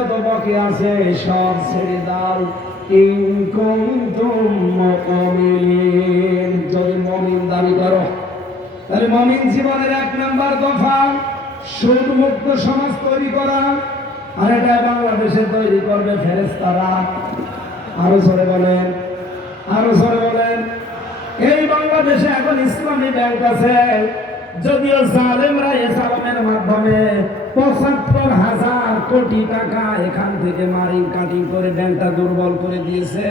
যত বাকি আছে সব ছেড়ে দাও ইন কুনতুম মুমিনিন। যদি মুমিন দাবি করো তাহলে মুমিন জীবনের 1 নাম্বার দফা সুদ মুক্ত সমাজ তৈরি করা, আর এটা বাংলাদেশে তৈরি করবে ফেরেশতারা। আরো জোরে বলেন, আরো জোরে বলেন। এই বাংলাদেশে এখন ইসলামী ব্যাংক আছে, যদিও জালেমরা এই সালামের মাধ্যমে ৭৫,০০০ কোটি টাকা এখান থেকে মারিং কাটিং করে ব্যাংকটা দুর্বল করে দিয়েছে।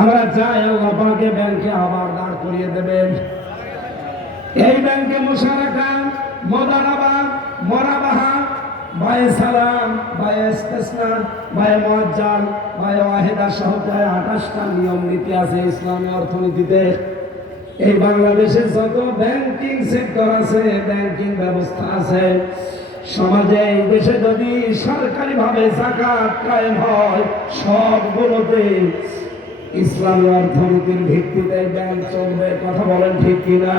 আমরা চাই আল্লাহ পাকে ব্যাংকে আবার দাঁড় করিয়ে দেবেন। এই ব্যাংকে মুশারাকা, মুদারাবা, মুরাবাহা, বায়ে সালাম, বায়ে ইস্তিসনা, বায়ে মুআজ্জাল, বায়ে ওয়াহিদা সহ প্রায় ২৮টা নিয়ম নীতি আছে ইসলামী অর্থনীতিতে। এই বাংলাদেশে যত ব্যাংকিং সেক্টর আছে, ব্যাংকিং ব্যবস্থা আছে, সমাজে এই দেশে যদি সরকারি ভাবে যাকাত কায়েম হয়, সবগুলোতে ইসলামী অর্থনীতির ভিত্তিতে ব্যাংক চলবে। কথা বলেন ঠিক কিনা?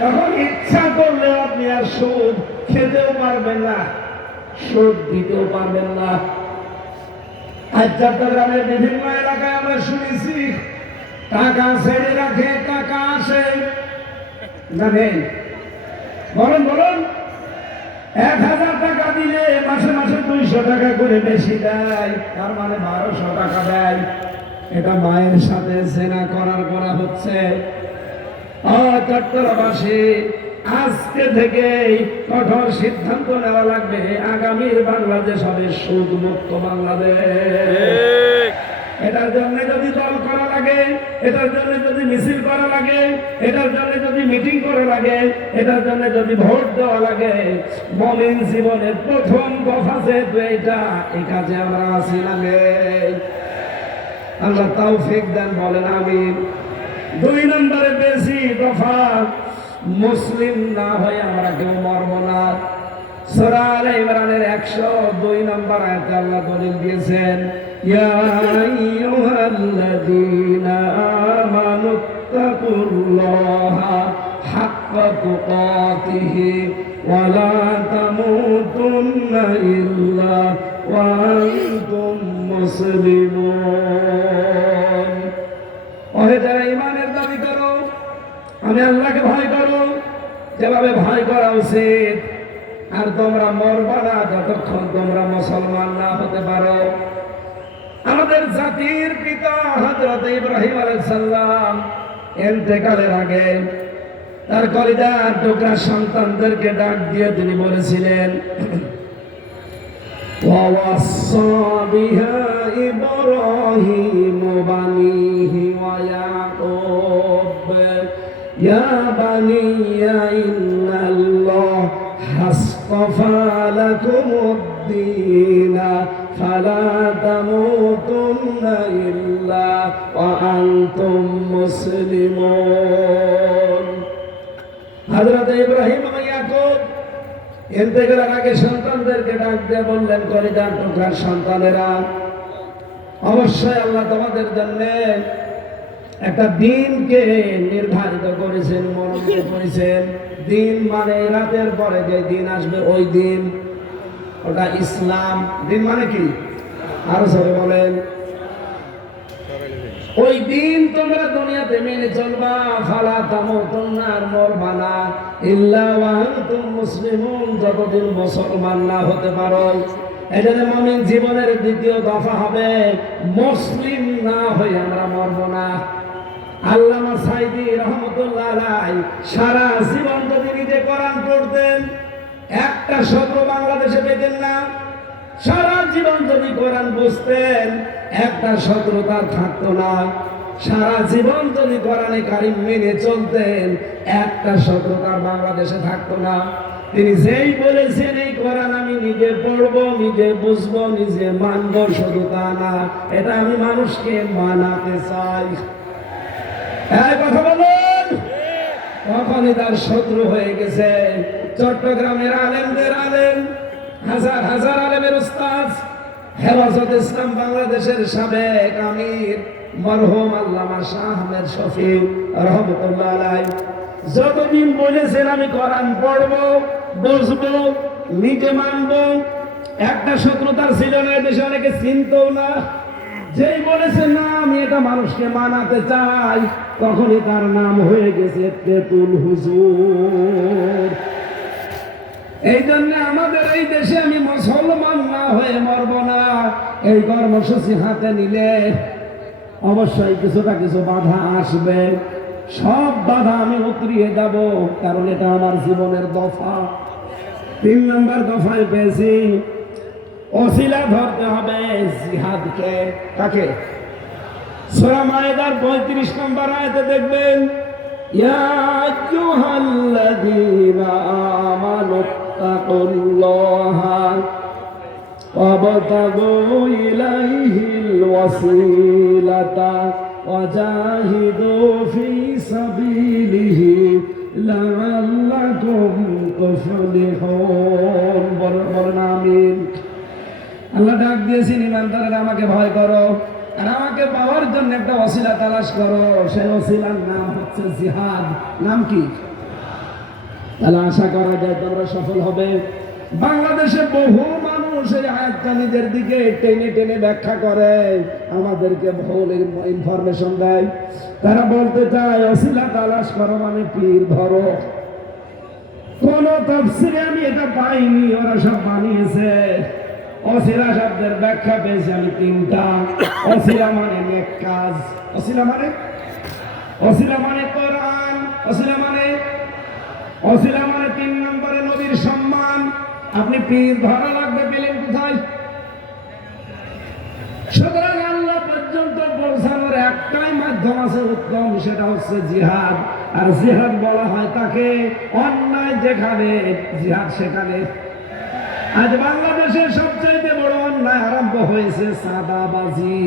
তখন ইচ্ছা করলে আপনি আর সুদ খেতেও পারবেন না, সুদ দিতেও পারবেন না। আজ চট্টগ্রামের বিভিন্ন এলাকায় আমরা শুনেছি টাকা ছেড়ে রাখে, টাকা আসে, জানেন? বলুন বলুন। ১,০০০ টাকা দিলে মাসে মাসে ২০০ টাকা করে বেশি দেয়, তার মানে ১২০০ টাকা দেয়। এটা মায়ের সাথে জেনা করা হচ্ছে। চট্টগ্রামবাসী, আজকে থেকে কঠোর সিদ্ধান্ত নেওয়া লাগবে, আগামীর বাংলাদেশ হবে সুদ মুক্ত বাংলাদেশ। এটার জন্য যদি দল করা লাগে, এটার জন্য যদি মিছিল করা লাগে, এটার জন্য যদি মিটিং করা লাগে, এটার জন্য যদি ভোট দেওয়া লাগে, মুমিন জীবনের প্রথম দফা যেহেতু এইটা, এই কাজে আমরা আছি না নেই? আল্লাহ তৌফিক দেন, বলেন আমিন। ২ নম্বরে বেশি দফা, মুসলিম না হয়ে আমরা কেউ মরব না। সূরা আলে ইমরানের ১০২ নম্বর আয়াতে আল্লাহ দলিল দিয়েছেন, ইয়া আইয়ুহাল্লাযীনা আমানুত্তাকুল্লাহা হাক্কা তুকাতিহি ওয়া লা তামুতুন্না ইল্লা ওয়া আনতুম মুসলিমুন। ওহে যারা ঈমানের দাবি করো, আমি আল্লাহকে ভয় করো যেভাবে ভয় করা উচিত, আর তোমরা মরবা না যতক্ষণ তোমরা মুসলমান না হতে পারো। আমাদের জাতির পিতা হযরত ইব্রাহিম আলাইহিস সালাম ইন্তেকালের আগে তার কলিজার টুকরা সন্তানদেরকে ডাক দিয়ে তিনি বলেছিলেন, ওয়া ওয়াসসা বিহা ইব্রাহিম বানিহি ওয়া ইয়াকুব ইয়া বানিয়া ইন্নাল্লাহ হাসতাফা লাকুমুদ-দীনা ফালা তামুতুন্না ইল্লা ওয়া আনতুম মুসলিমুন। হযরত ইব্রাহিম ও ইয়াকুব ইন্তেকালের আগে সন্তানদেরকে ডাক দিয়ে বললেন, কলিজার টুকরার সন্তানেরা, অবশ্যই আল্লাহ তোমাদের জন্য একটা দিনকে নির্ধারিত করেছেন, মনোনীত করেছেন। দিন মানে রাতের পরে যে দিন আসবে ওই দিন, ওটা ইসলাম। দিন মানে কি? আরো সবাই বলেন। ওই দিন তোমরা দুনিয়াতে মেনে চলবা, ফালা তামুতুন্না, আর মরবা না, ইল্লা ওয়া আনতুম মুসলিমুন, যতদিন মুসলমান না হতে পারো। এজন্য মুমিন জীবনের দ্বিতীয় দফা হবে, মুসলিম না হয়ে আমরা মরব না। আল্লামা সাইদি রহমতুল্লাহ আলাইহি সারা জীবন যদি নিজে কোরআন পড়তেন, একটা শব্দ বাংলাদেশে পেতেন না। সারা জীবন যদি কোরআন বুঝতেন, একটা শব্দ তার থাকতো না। সারা জীবন যদি কোরআনে কারিম মেনে চলতেন, একটা শব্দ তার বাংলাদেশে থাকতো না। তিনি যেই বলেছেন এই কোরআন আমি নিজে পড়বো, নিজে বুঝবো, নিজে মানবো, শুধু তা না, এটা আমি মানুষকে মানাতে চাই। এই কথা বলুন। তখনই তার শত্রু হয়ে গেছে চট্টগ্রামের আলেমদের আলেম, হাজার হাজার আলেমের উস্তাদ, হেফাজত ইসলাম বাংলাদেশের সাবেক আমির মরহুম আল্লামা শাহ আহমেদ শফি রহমতুল্লাহ আলাইহি যতদিন বলেছেন আমি কোরআন পড়বো, বুঝবো, নিজে মানবো, একটা শত্রুতার ছিল না, এদেশে অনেকে চিনতও না। যেই বলেছে না আমি এটা মানুষকে মানাতে চাই, তখনই তার নাম হয়ে গেছে তেতুল হুজুর। এই জন্য আমাদের এই দেশে আমি মুসলমান না হয়ে মরব না। এই কর্মসূচি হাতে নিলে অবশ্যই কিছু বাধা আসবে, সব বাধা আমি উতরিয়ে যাব, কারণ এটা আমার জীবনের দফা। 3 নম্বর দফায় পেয়েছি ওসিলা ধরতে হবে জিহাদকে। কাকে? সূরা মায়েদার 35 নম্বর আয়াতে দেখবেন, ইয়া আইয়ুহাল্লাযীনা আমানুত্তাকুল্লাহা ওয়াবতাগু ইলাইহিল ওয়াসিলাতা ওয়াজাহিদু ফি সাবিলিহি লাআল্লাকুম তুফলিহুন। বলেন আমিন। আল্লাহ ডাক দিয়েছেন, ইমানদারেরা আমাকে ভয় করো, আর আমাকে পাওয়ার জন্য একটা ওসিলা তালাশ করো। সেই ওসিলার নাম হচ্ছে জিহাদ। নাম কি? তাহলে আশা করা যায় তোমরা সফল হবে। বাংলাদেশে বহু মানুষ এই আয়াতটা নিজের দিকে টেনে টেনে ব্যাখ্যা করে, আমাদেরকে ভুল ইনফরমেশন দেয়। তারা বলতে চায় ওসিলা তালাশ করো মানে পীর ধরো। কোন তাফসীরে আমি এটা পাইনি, ওরা সব বানিয়েছে। ওসিলা শব্দের ব্যাখ্যা পেয়েছি আমি 3টা। ওসিলা মানে নেক কাজ, ওসিলা মানে কোরআন, ওসিলা মানে 3 নম্বরে নবীর সম্মান। আপনি পীর ধরা লাগবে পেলেন কোথায়? সুতরাং আল্লাহ পর্যন্ত পৌঁছানোর একটাই মাধ্যম আছে উত্তম, সেটা হচ্ছে জিহাদ। আর জিহাদ বলা হয় তাকে অন্যায় যেখানে, জিহাদ সেখানে। আজ বাংলাদেশের সবচেয়ে বড় অন্যায় আরম্ভ হয়েছে চাঁদাবাজি।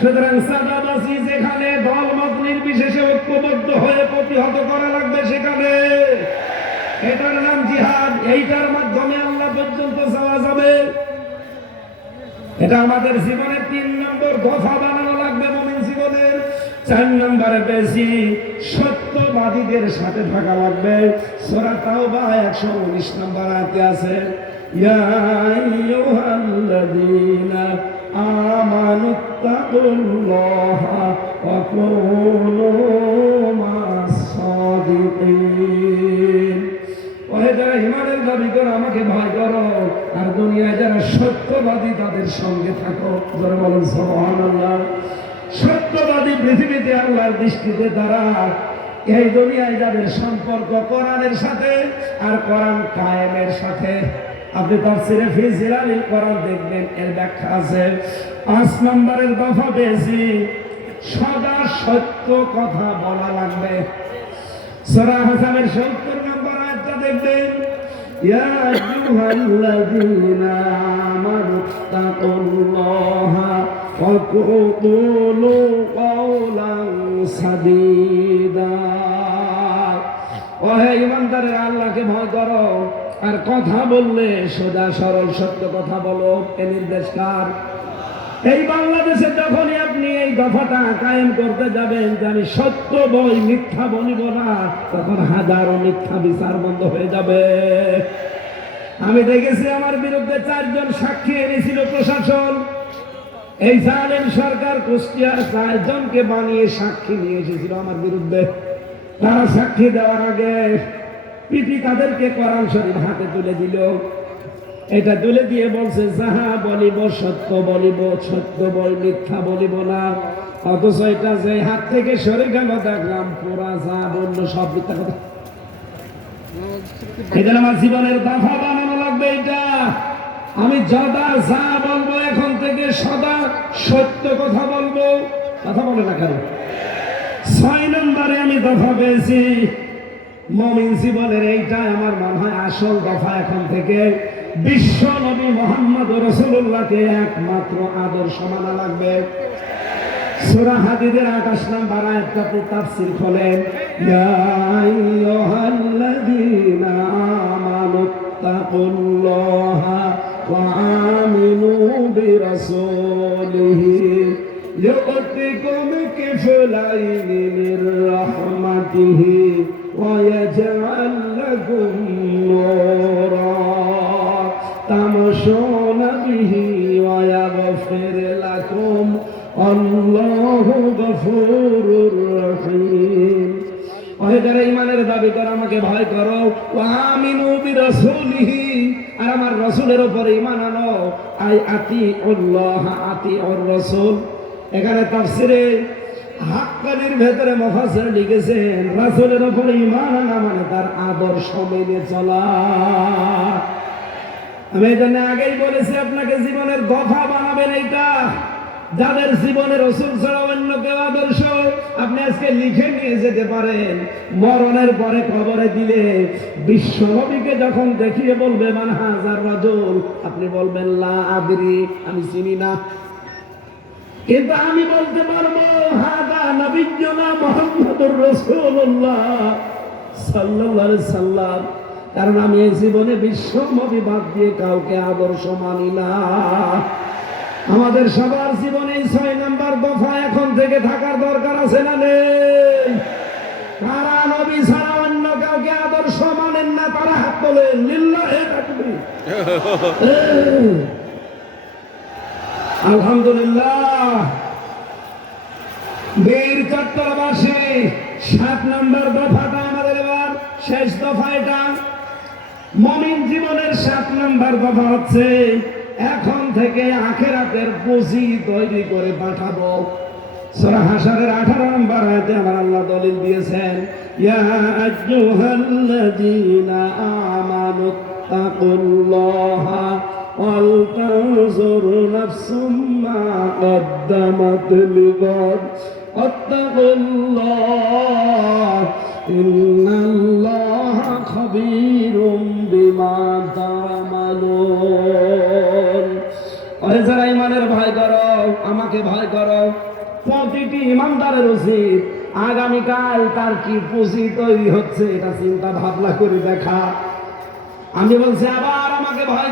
সুতরাং চাঁদাবাজি যেখানে, দলমত নির্বিশেষে ঐক্যবদ্ধ হয়ে প্রতিহত করা লাগবে সেখানে। এটার নাম জিহাদ। এইটার মাধ্যমে আল্লাহ পর্যন্ত যাওয়া যাবে। এটা আমাদের জীবনের 3 নম্বর দফা বানানো লাগবে মুমিন জীবনের। 4 নম্বরে বেশি সত্যবাদীদের সাথে থাকা লাগবে। সূরা তাওবা 119 নম্বর আয়াতে আছে, ইয়া আইয়ুহাল্লাযীনা আমানুত্তাকুল্লাহা ওয়া কুনু মা'আস সাদিকিন। ওহে যারা ঈমানের দাবি করো আমাকে ভয় করো, আর দুনিয়ায় যারা সত্যবাদী তাদের সঙ্গে থাকো। যারা বলেন সুবহানাল্লাহ। সত্যবাদী পৃথিবীতে আল্লাহর দৃষ্টিতে তারা, এই দুনিয়ায় যাদের সম্পর্ক কোরআনের সাথে আর কোরআন কায়েমের সাথে। আপনি তাফসীরে ফি জিলালিল কোরআন দেখবেন, এর ব্যাখ্যা আছে। 5 নম্বরের দফা পেয়েছি সদা সত্য কথা বলা লাগবে। সূরা হাসামের 70 নম্বর আয়াতটা দেখবেন, ইয়া আইয়ুহাল্লাযীনা আমানুত্তাকুল্লাহা ওয়া কুলু কাওলান সাদীদা। ওহে ঈমানদারেরা আল্লাহকে ভয় করো, আর কথা বললে সোজা সরল সত্য কথা বলো। এ নির্দেশ কার? এই বাংলাদেশে যখনই আপনি এই দফাটা কায়েম করতে যাবেন যে আমি সত্য বই মিথ্যা বলিব না, তখন হাজারো মিথ্যা বিচার বন্ধ হয়ে যাবে। আমি দেখেছি আমার বিরুদ্ধে 4 জন সাক্ষী এনেছিল প্রশাসন। এই জালেম সরকার কুষ্টিয়ার 4 জনকে বানিয়ে সাক্ষী নিয়ে এসেছিল আমার বিরুদ্ধে। তারা সাক্ষী দেওয়ার আগে পিপি তাদেরকে কোরআন শরীফ হাতে তুলে দিল। এটা তুলে দিয়ে বলছে, যাহা বলিব সত্য বলিব, সত্য বল মিথ্যা বলিব না। অথচ এটা যে হাত থেকে সরে গেল দেখলাম পুরা যা বললো সব মিথ্যা কথা। এটা আমার জীবনের দফা বানানো লাগবে। এটা আমি যদা যা বলবো এখন থেকে সদা সত্য কথা বলবো। কথা বলে না কেন? 6 নম্বরে আমি দফা পেয়েছি মুমিন জীবনের। এইটা আমার মনে হয় আসল দফা। এখন থেকে বিশ্ব নবী মুহাম্মদ রাসূলুল্লাহকে একমাত্র আদর্শ মানা লাগবে। সূরা হাদীদের 28 নম্বর আয়াতটা তাফসীর খোলেন, ইয়া আইয়ুহাল্লাযীনা আমানুত্তাকুল্লাহা ওয়া আমিনু বিরাসূলিহি ইউতিকুম কিফলাইনি মির রাহমাতিহি ওয়া ইয়াজআল লাকুম নূরা। বিহি ওয়া ইয়াগফির লাকুম আল্লাহু গফুরুর রহিম। ওহে যারা ঈমানের দাবি করো আমাকে ভয় করো, ওয়া আমিনু বিরাসূলিহি, আর আমার রাসূলের উপরে ঈমান আনো। আই আতিউল্লাহ আতিউর রাসূল। এখানে তাফসিরে হাক্কানির ভেতরে মুফাসসির লিখেছেন রাসূলের উপরে ঈমান আনা মানে তার আদর্শ মেনে চলা। আমি এই জন্য আগেই বলেছি আপনাকে জীবনের দফা বানাবেন এইটা, যাদের জীবনে রাসূল ছাড়া অন্য কেউ আদর্শ আপনি আজকে লিখে নিয়ে যেতে পারেন। মরণের পরে কবরে দিলে বিশ্বনবীকে যখন দেখিয়ে বলবে মান হাজার রাজুল, আপনি বলবেন লা আদরি, আমি চিনি না। কিন্তু আমি বলতে পারবো হাদা নবিয়্যুনা মুহাম্মাদুর রাসূলুল্লাহ সাল্লাল্লাহু আলাইহি সাল্লাম, কারণ আমি এই জীবনে বিশ্বনবী বাদ দিয়ে কাউকে আদর্শ মানি না। আমাদের সবার জীবনে 6 নাম্বার দফা এখন থেকে থাকার দরকার আছে না নেই? কারা নবী ছাড়া অন্য কাউকে আদর্শ মানেন না তারা হাত তোলেন, লিল্লাহি তাকবীর। আলহামদুলিল্লাহ। বীর চট্টগ্রামবাসী 7 নাম্বার দফাটা আমাদের এবার শেষ দফা। এটা মুমিন জীবনের 7 নাম্বার দফা হচ্ছে এখন থেকে আখিরাতের পুঁজি তৈরি করে পাঠাবো। সূরা হাশরের 18 নম্বর আয়াতে আমার আল্লাহ দলিল দিয়েছেন, ইয়া আইয়ুহাল্লাযীনা আমানু তাকুল্লাহা ওয়াল তানজুর নাফসুম মা কদ্দামাত লিগাদ ওয়াত্তাকুল্লাহ ইন্নাল্লাহা খাবীরুম বিমা তা'মালুন। ওহে যারা ঈমানের ভয় করো আমাকে ভয় করো। প্রতিটি ঈমানদারের উচিত আগামীকাল তার কি পুঁজি তৈরি হচ্ছে এটা চিন্তা ভাবনা করে দেখা। আমি বলছি আবার আমাকে ভয়